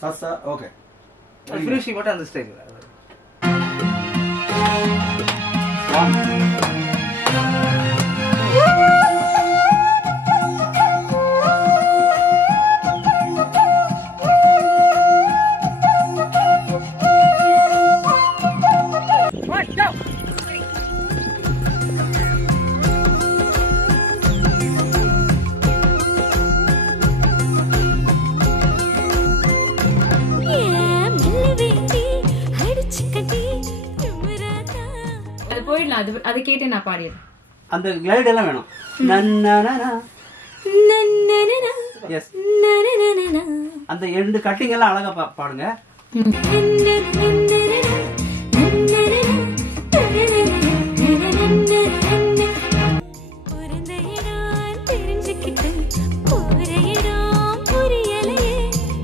Sasa, okay. Finishing what on the stage. அது கேட்டே நான் பாடியது. அந்த கிளைட் எல்லாம் வேணும். நன்னனனா நன்னனனா எஸ் நன்னனனா அந்த ரெண்டு கட்டிங் எல்லாம் அழகா பாடுங்க.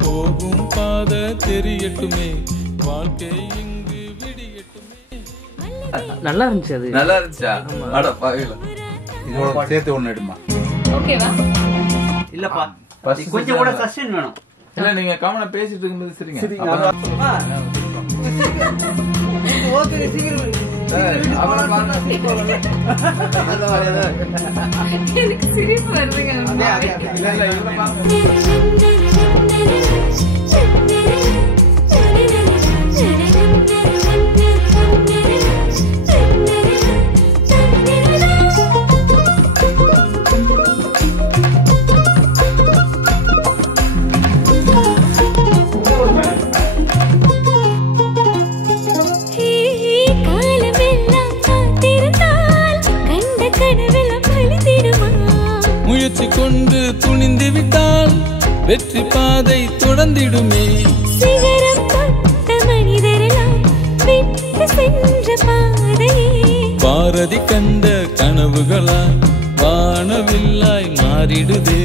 போகும் பாதை தெரியட்டுமே வாழ்க்கை இங்கு விடியட்டுமே. நல்லா இருந்துச்சு. அது நல்லா இருந்துச்சா? அட பாவில இதோட சேர்த்து ஒண்ணு எடுமா. ஓகேவா? இல்லப்பா கொஞ்சம் கூட சஸ்டெயின் வேணும். இல்ல நீங்க காமனா பேசிட்டு இருக்கும்போது சரிங்க. ஓகே சீக்கிரம் எனக்கு சிரிப்பு வருதுங்க. முயற்சி கொண்டு துணிந்து விட்டால் வெற்றி பாதை தொடர்ந்திடுமே. சிகரம் தொட்ட மனிதரெல்லாம் விட்டு சென்ற பாதையே பாரதி கண்ட கனவுகளாய் வானவில்லாய் மாறிடுதே.